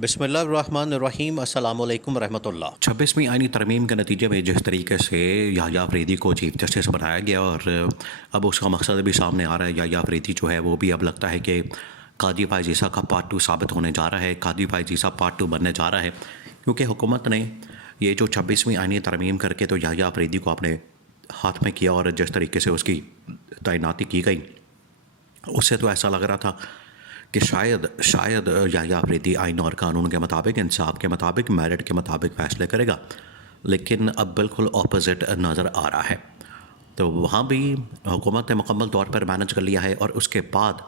बिस्मिल्लाहिर्रहमानिर्रहीम अस्सलामु अलैकुम रहमतुल्लाह। 26वीं आईनी तरमीम के नतीजे में जिस तरीके से याह्या अफरीदी को चीफ जस्टिस बनाया गया और अब उसका मकसद भी सामने आ रहा है। याह्या अफरीदी जो है वो भी अब लगता है कि कादी फ़ाइज़ ईसा का पार्ट 2 साबित होने जा रहा है, कादी फ़ाइज़ ईसा पार्ट 2 बनने जा रहा है, क्योंकि हुकूमत ने ये जो 26वीं आईनी तरमीम करके तो याह्या अफरीदी को अपने हाथ में किया और जिस तरीके से उसकी तैनाती की गई, उससे तो ऐसा लग रहा था कि शायद याह्या अफरीदी आइन और कानून के मुताबिक, इंसाफ के मुताबिक, मेरिट के मुताबिक फ़ैसले करेगा, लेकिन अब बिल्कुल ऑपोजिट नज़र आ रहा है। तो वहाँ भी हुकूमत ने मुकम्मल तौर पर मैनेज कर लिया है और उसके बाद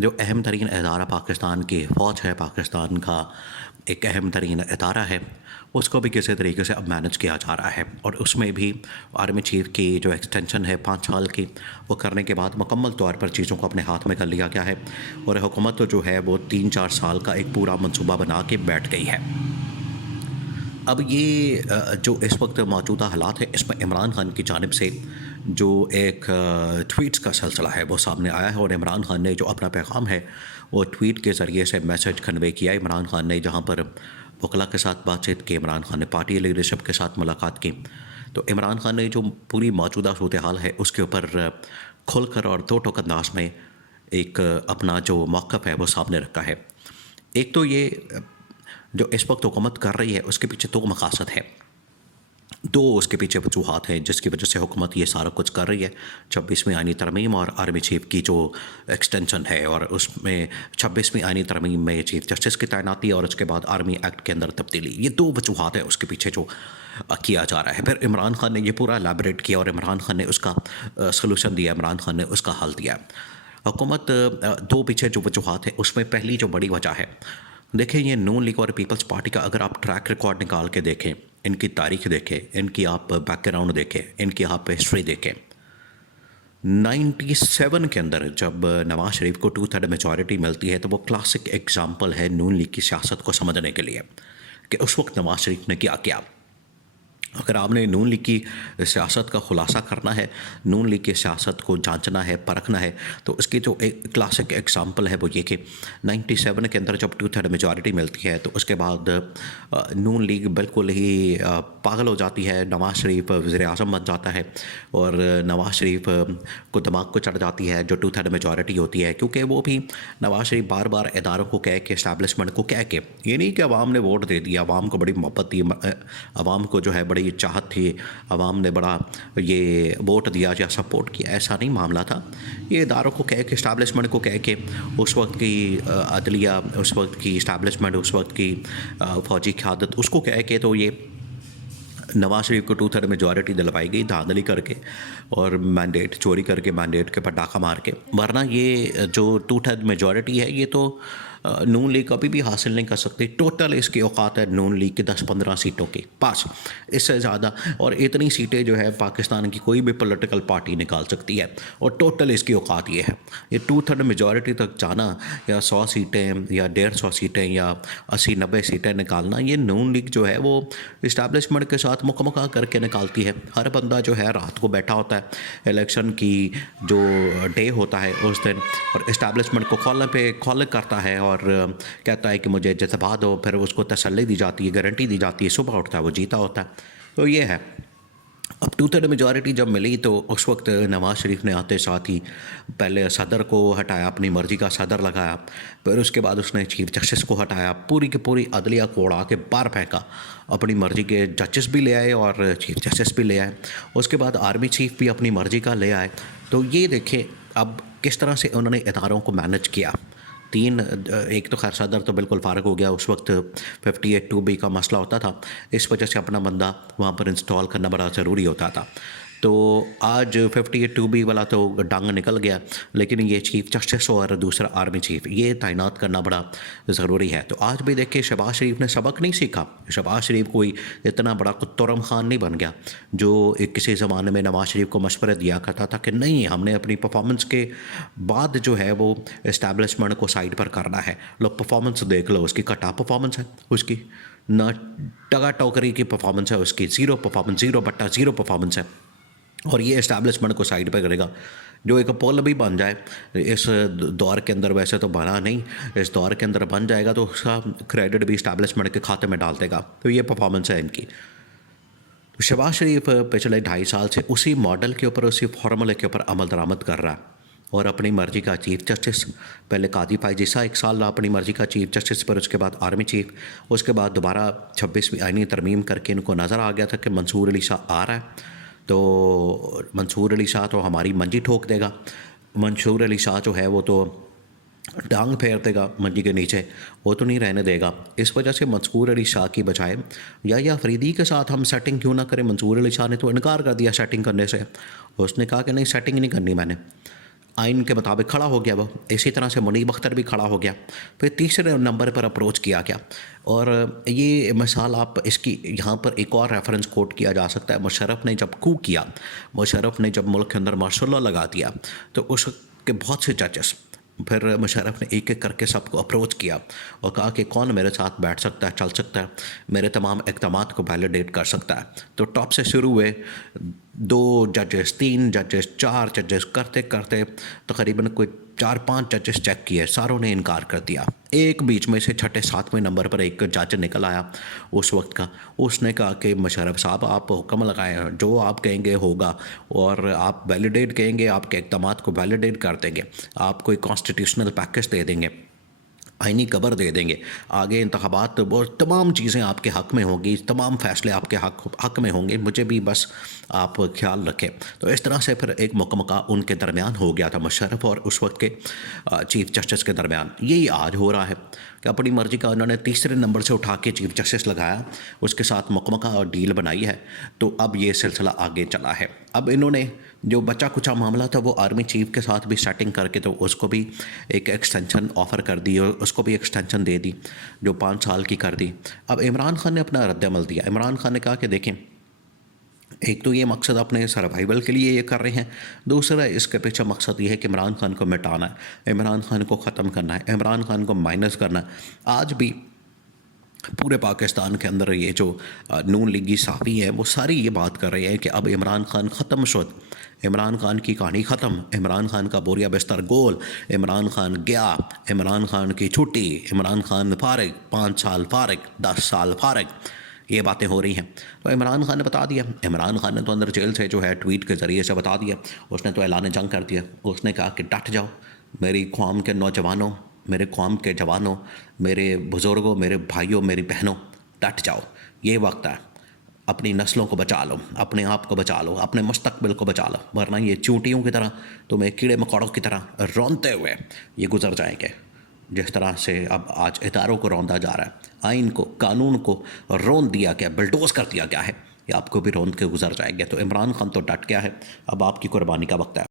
जो अहम तरीन इदारा पाकिस्तान की फ़ौज है, पाकिस्तान का एक अहम तरीन इदारा है, उसको भी किसी तरीके से अब मैनेज किया जा रहा है। और उसमें भी आर्मी चीफ़ की जो एक्सटेंशन है 5 साल की, वो करने के बाद मुकम्मल तौर पर चीज़ों को अपने हाथ में कर लिया गया है और हुकूमत तो जो है वो 3-4 साल का एक पूरा मनसूबा बना के बैठ गई है। अब ये जो इस वक्त मौजूदा हालात है, इसमें इमरान खान की जानिब से जो एक ट्वीट्स का सिलसिला है वो सामने आया है और इमरान खान ने जो अपना पैगाम है वो ट्वीट के ज़रिए से मैसेज कन्वे किया। इमरान खान ने जहाँ पर वकला के साथ बातचीत की, इमरान खान ने पार्टी लीडरशिप के साथ मुलाकात की, तो इमरान खान ने जो पूरी मौजूदा सूरत हाल है उसके ऊपर खुल कर और दो टोक अंदाज में एक अपना जो मौक़िफ़ है वो सामने रखा है। एक तो ये जो इस वक्त हुकूमत कर रही है उसके पीछे 2 मकासद है, 2 उसके पीछे वजूहात हैं जिसकी वजह से हुकूमत ये सारा कुछ कर रही है। 26वीं आईनी तरमीम और आर्मी चीफ़ की जो एक्सटेंशन है और उसमें 26वीं आईनी तरमीम में चीफ जस्टिस की तैनाती और उसके बाद आर्मी एक्ट के अंदर तब्दीली, ये 2 वजूहात है उसके पीछे जो किया जा रहा है। फिर इमरान खान ने ये पूरा एलैबोरेट किया और इमरान खान ने उसका सलूशन दिया, इमरान खान ने उसका हल दिया। हुकूमत 2 पीछे जो वजूहात है उसमें पहली जो बड़ी वजह है, देखें ये नून लीग और पीपल्स पार्टी का अगर आप ट्रैक रिकॉर्ड निकाल के देखें, इनकी तारीख देखें, इनकी आप बैकग्राउंड देखें, इनकी आप हिस्ट्री देखें, 97 के अंदर जब नवाज शरीफ को 2/3 मेजॉरिटी मिलती है तो वो क्लासिक एग्जाम्पल है नून लीग की सियासत को समझने के लिए कि उस वक्त नवाज शरीफ ने क्या किया। अगर आपने नून लीग की सियासत का खुलासा करना है, नून लीग की सियासत को जांचना है, परखना है, तो इसकी जो एक क्लासिक एग्जांपल है वो ये कि 97 के अंदर जब 2/3 मेजॉरिटी मिलती है तो उसके बाद नून लीग बिल्कुल ही पागल हो जाती है। नवाज शरीफ वज़ीर आज़म बन जाता है और नवाज शरीफ को दिमाग को चढ़ जाती है जो 2/3 मेजॉरिटी होती है, क्योंकि वो भी नवाज शरीफ बार बार इदारों को कह के, इस्टेब्लिशमेंट को कह के, ये नहीं कि अवाम ने वोट दे दिया, अवाम को बड़ी मोहब्बत थी, अवाम को जो है बड़ी चाहत थी, अवाम ने बड़ा ये वोट दिया या सपोर्ट किया, ऐसा नहीं मामला था। ये इदारों को कह के, इस्टेब्लिशमेंट को कह के, उस वक्त की अदलिया, उस वक्त की इस्टेब्लिशमेंट, उस वक्त की फ़ौजी क़यादत, उसको कह के तो ये नवाज शरीफ को 2/3 मेजॉरिटी दिलवाई गई धांधली करके और मैंडेट चोरी करके, मैंडेट के ऊपर डाका मार के। वरना ये जो 2/3 मेजॉरिटी है ये तो नून लीग कभी भी हासिल नहीं कर सकती। टोटल इसकी औकात है नून लीग की 10-15 सीटों की पास, इससे ज़्यादा और इतनी सीटें जो है पाकिस्तान की कोई भी पॉलिटिकल पार्टी निकाल सकती है और टोटल इसकी औकात ये है। ये 2/3 मेजॉरिटी तक जाना या 100 सीटें या 150 सीटें या 80-90 सीटें निकालना, ये नून लीग जो है वो इस्टेब्लिशमेंट के साथ मुकमका करके निकालती है। हर बंदा जो है रात को बैठा होता है इलेक्शन की जो डे होता है उस दिन और इस्टेब्लिशमेंट को कॉल करता है और कहता है कि मुझे जज्बा दो, फिर उसको तसल्ली दी जाती है, गारंटी दी जाती है, सुबह उठता है वो जीता होता है। तो ये है। अब 2/3 मेजॉरिटी जब मिली तो उस वक्त नवाज शरीफ ने आते साथ ही पहले सदर को हटाया, अपनी मर्ज़ी का सदर लगाया, फिर उसके बाद उसने चीफ जस्टिस को हटाया, पूरी की पूरी अदलिया को उड़ा के बाहर फेंका, अपनी मर्ज़ी के जजेस भी ले आए और चीफ जस्टिस भी ले आए, उसके बाद आर्मी चीफ भी अपनी मर्ज़ी का ले आए। तो ये देखें अब किस तरह से उन्होंने इदारों को मैनेज किया। एक तो खैर सदर तो बिल्कुल फ़ारिग हो गया, उस वक्त 58(2)B का मसला होता था, इस वजह से अपना बंदा वहाँ पर इंस्टॉल करना बड़ा ज़रूरी होता था। तो आज 58(2)B वाला तो डांग निकल गया, लेकिन ये चीफ जस्टिस और दूसरा आर्मी चीफ ये तैनात करना बड़ा ज़रूरी है। तो आज भी देखिए शहबाज शरीफ ने सबक नहीं सीखा। शहबाज शरीफ कोई इतना बड़ा कुत्तुरम खान नहीं बन गया जो किसी ज़माने में नवाज शरीफ को मशवरे दिया करता था कि नहीं, हमने अपनी परफॉर्मेंस के बाद जो है वो इस्टेब्लिशमेंट को साइड पर करना है। लो परफॉर्मेंस देख लो, उसकी कटा परफॉर्मेंस है, उसकी ना टगा टोकरी की परफॉर्मेंस है, उसकी 0 परफॉर्मेंस, 0/0 परफॉर्मेंस है और ये इस्टेब्लिशमेंट को साइड पर करेगा। जो एक पुल भी बन जाए इस दौर के अंदर, वैसे तो बना नहीं, इस दौर के अंदर बन जाएगा तो उसका क्रेडिट भी इस्टेब्लिशमेंट के खाते में डाल देगा। तो ये परफॉर्मेंस है इनकी। तो शहबाज शरीफ पिछले 2.5 साल से उसी मॉडल के ऊपर, उसी फार्मूले के ऊपर अमल दरामद कर रहा है और अपनी मर्ज़ी का चीफ जस्टिस, पहले कादी फायजीसा 1 साल रहा अपनी मर्ज़ी का चीफ जस्टिस, पर उसके बाद आर्मी चीफ, उसके बाद दोबारा 26वीं आईनी तरमीम करके इनको नज़र आ गया था कि मंसूर अली शाह आ रहा है तो मंसूर अली शाह तो हमारी मंजी ठोक देगा, मंसूर अली शाह जो है वो तो टांग फेर देगा मंजी के नीचे, वो तो नहीं रहने देगा। इस वजह से मंसूर अली शाह की बजाय या अफरीदी के साथ हम सेटिंग क्यों ना करें। मंसूर अली शाह ने तो इनकार कर दिया सेटिंग करने से, उसने कहा कि नहीं सेटिंग नहीं करनी मैंने, आइन के मुताबिक खड़ा हो गया वो। इसी तरह से मुनीब अख्तर भी खड़ा हो गया। फिर तीसरे नंबर पर अप्रोच किया गया और ये मिसाल आप इसकी यहाँ पर एक और रेफरेंस कोट किया जा सकता है। मुशर्रफ ने जब कू किया, मुशर्रफ ने जब मुल्क के अंदर मार्शल लॉ लगा दिया तो उसके बहुत से जजेस, फिर मुशर्रफ ने एक एक करके सबको अप्रोच किया और कहा कि कौन मेरे साथ बैठ सकता है, चल सकता है, मेरे तमाम इक़दामात को वैलिडेट कर सकता है। तो टॉप से शुरू हुए 2 जजेस, 3 जजेस, 4 जजेस, करते करते तकरीबन कोई 4-5 जजेस चेक किए, सारों ने इनकार कर दिया। एक बीच में से 6-7वें नंबर पर एक जज निकल आया उस वक्त का, उसने कहा कि मुशर्रफ साहब आप हुक्म लगाएं, जो आप कहेंगे होगा और आप वैलिडेट कहेंगे, आपके इक़दामात को वैलिडेट कर देंगे, आप कोई कॉन्स्टिट्यूशनल पैकेज दे देंगे, आईनी कबर दे देंगे, आगे इंतखाबात और तमाम चीज़ें आपके हक़ में होंगी, तमाम फ़ैसले आपके हक़ में होंगे, मुझे भी बस आप ख्याल रखें। तो इस तरह से फिर एक मुकमका उनके दरमियान हो गया था, मुशर्रफ और उस वक्त के चीफ जस्टिस के दरमियान। यही आज हो रहा है कि अपनी मर्ज़ी का उन्होंने तीसरे नंबर से उठा के चीफ जस्टिस लगाया, उसके साथ मुकमका और डील बनाई है। तो अब ये सिलसिला आगे चला है। अब इन्होंने जो बचा कुचा मामला था वो आर्मी चीफ के साथ भी सेटिंग करके तो उसको भी एक एक्सटेंशन ऑफ़र कर दी और उसको भी एक्सटेंशन दे दी जो 5 साल की कर दी। अब इमरान खान ने अपना रद्द-ए-अमल दिया। इमरान खान ने कहा कि देखें, एक तो ये मकसद अपने सर्वाइवल के लिए ये कर रहे हैं, दूसरा इसके पीछे मकसद ये है कि इमरान खान को मिटाना है, इमरान खान को ख़त्म करना है, इमरान खान को माइनस करना है। आज भी पूरे पाकिस्तान के अंदर ये जो नून लीगी साफ़ी है वो सारी ये बात कर रहे हैं कि अब इमरान खान ख़त्म शुद, इमरान खान की कहानी ख़त्म, इमरान खान का बोरिया बिस्तर गोल, इमरान खान गया, इमरान खान की छुट्टी, इमरान खान फारिग, 5 साल फारिग, 10 साल फारिग, ये बातें हो रही हैं। तो इमरान खान ने बता दिया, इमरान खान ने तो अंदर जेल से जो है ट्वीट के ज़रिए से बता दिया, उसने तो ऐलान जंग कर दिया। उसने कहा कि डट जाओ मेरी कौम के नौजवानों, मेरे कौम के जवानों, मेरे बुज़ुर्गों, मेरे भाइयों, मेरी बहनों, डट जाओ, ये वक्त है, अपनी नस्लों को बचा लो, अपने आप को बचा लो, अपने मुस्तकबिल को बचा लो, वरना ये चूंटियों की तरह, तुम्हें कीड़े मकोड़ों की तरह रौंदते हुए ये गुजर जाएंगे। जिस तरह से अब आज इदारों को रौंदा जा रहा है, आइन को, कानून को रौंद दिया गया, बुलडोज़ कर दिया गया है, ये आपको भी रौंद के गुजर जाएंगे। तो इमरान खान तो डट गया है, अब आपकी कुर्बानी का वक्त है।